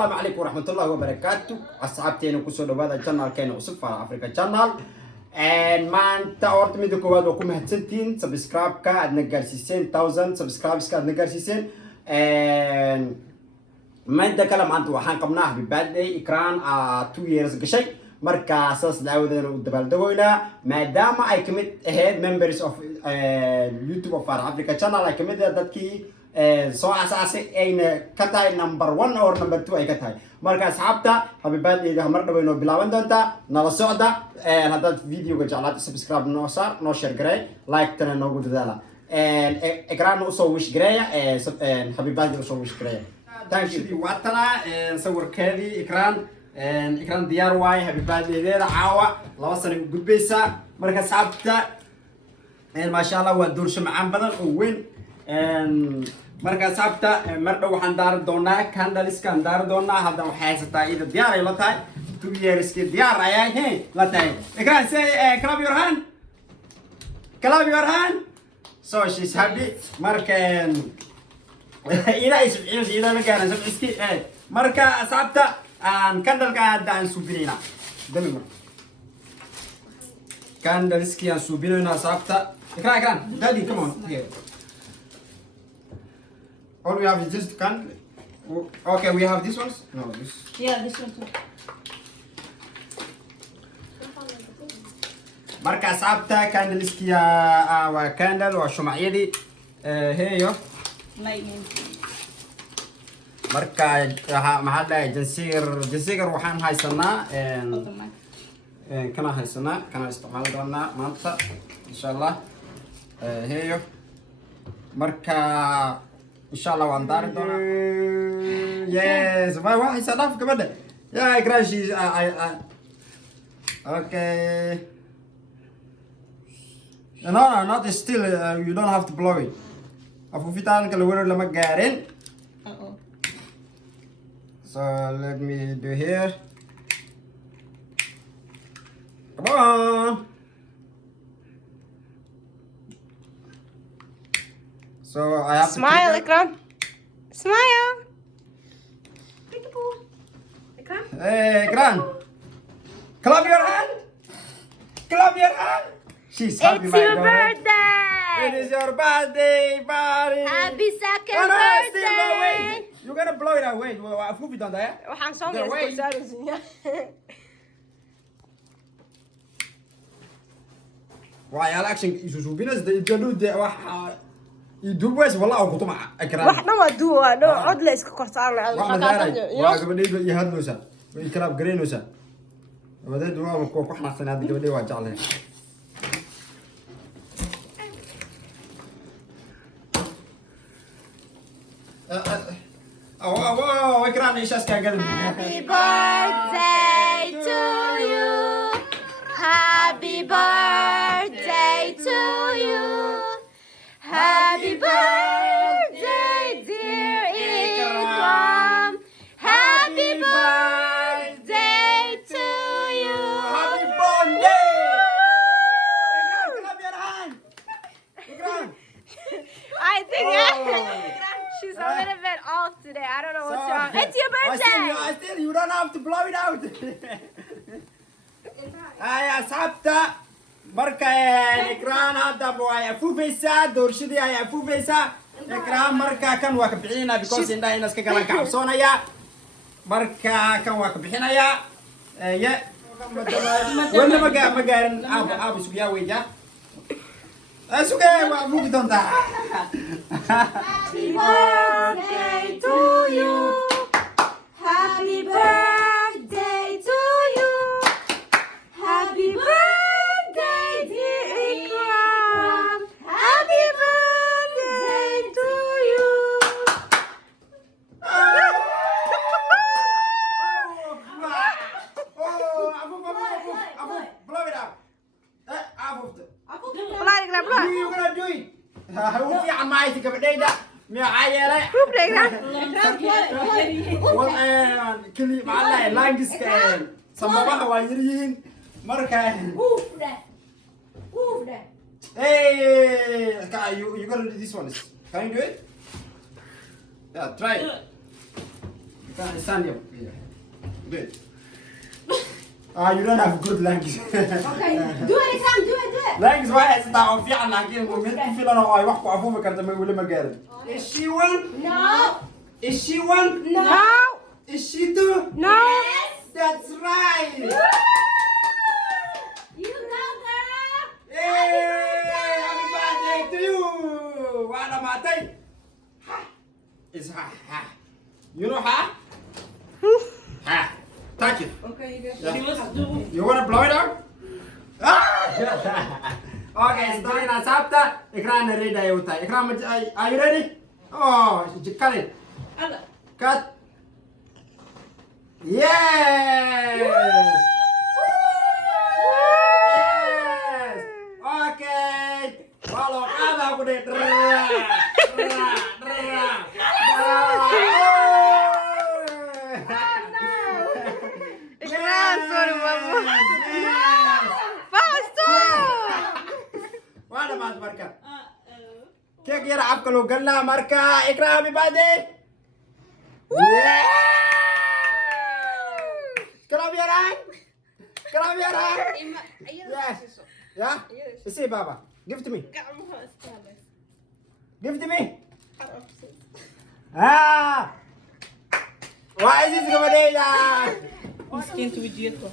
السلام عليكم ورحمة الله وبركاته. أصحابتي أنا كسر هذا القناة كان وصف على أفريقيا القناة. ما أنت أورت ميدو كواد وكم هتسنتين سبسكرايب كا نقدر سيسين 1000 سبسكرايبس كا نقدر سيسين. ما أنت كلام عنده وحن قمناه ببادئ إكران 2 years قشي. مركز أساس دعوة ودبل دوينا ما دام I commit head members of YouTube of Africa channel I commit that key سو أساسي أين كتاي نمبر 1 أو نمبر 2 أي كتاي مركز حابتا حبيباتي إذا مرة بينو بلاوان دونتا نلا سعدا هذا فيديو كجعلات سبسكرايب نوصار نوشر جراي لايك تنا نوجود ذالا إكران نوصو وش جراي حبيباتي نوصو وش جراي thank you واتنا نصور كذي إكران ديار واي حبيباتي ذا عاوة لوصل جود بيسا مركز حابتا ما شاء الله ودور شمعان بدل وين marka sabta marda waxaan daar doonaa candleskan daar doonaa hadda waxay haysataa ida diyaar ay la tahay 2 years ki diyaar ayay la tahay ikran say clap your hand so she's happy marka ila ila la gaana sabti marka sabta candleka hadda aan subinayna dami mar candleski aan subinayna sabta ikran daddy come on here. All we have is just candle. Okay, we have this ones. No, this. Yeah, this one too. Marka sabta candle iskia wa candle wa shumaciyadi heyo. Lightning. Marka mahalla jinsigar waxaan haysanaa kana haysanaa kana isticmaali doonaa maanta insha Allah heyo. Marka إن شاء الله وندار دونا. Yes, ما واحد سلام كمان. Yeah, Gracie, okay. No, not still. You don't have to blow it. أفو في تان كلورة لما قارن. So let me do here. Come on. So I have smile, Ikram. Smile. Hey, Ikram. Clap your hand. Clap your hand. She's happy, It's my your daughter. birthday. It is your birthday, buddy. Happy second No, birthday. still no, wait. You're gonna blow it away. Move it on there. waxaan soo Yeah, wait. gaarsiinaa Why? I'll actually subina the waxa يدوبس والله أو كتوم أكرام. waxna waa duwa no cod la iska korsaarnaa واحد داري واحد قبل يهدلوسا ويكلاب جرينوسا وبدأ دوا وكوك وحنا سنة هذه قبل يواجه عليه أوه إكرام إيش أسكت قلبي. Happy birthday to you. Happy birthday to you. Happy birthday, dear Ikram. Happy birthday to you. Happy birthday! Clap your hand. Ikram. I think she's a little bit off today. I don't know what's wrong. It's your birthday. I still, you don't have to blow it out. يا صاحبتا مركا إكران هذا بوايا فوفيسا دورشدي يا فوفيسا إكران مركا كان واقبعينا because إندا الناس كلام كعبسونا يا مركا كان واقبعينا يا وين ما قارن أبو سويا ويجا سويا وأبوك دوندا. Happy birthday to you. Happy birthday to you. Happy birthday, dear Ikram. Happy birthday to you. Blow it out. Blow it, Ikram, blow it. You gonna do it. هو في عمايتك بديدا ميا عيالة. Proof it, Ikram. والله كلي معنا لانجس كان سببها وايرين مركا. Hey, you gotta do this one. Can you do it? Yeah, try it. Stand up. Good. You don't have good legs. Okay, do it, Ikram, do it. Legs واحد تاع في عنا كي ممكن في لنا واي وقف عفوفك انت ما ولا ما قارب. Is she one? No. Is she one? No. Is she two? No. Yes. That's right. You go, girl. Hey, happy birthday to you. Wala matay. Ha. Is ha ha. You know ha? Ha. Touch it. Okay, you guys. Yeah. You must do. You wanna blow it out? Okay, storyna sabta. Ikram ready ay uta. Ikram, are you ready? Oh, cut it. Allah. Cut. Yes. Yes. Okay. Walau kada aku deh. Ikram, sorry, mama. Faster. Wala mas marka. क्या कह रहा आपका लोग गल्ला मरका इकरा भी बादे كلام يا راي كلام يا راي يا اسي بابا give to me give to me why is this coming ya Miskin tu dia tu.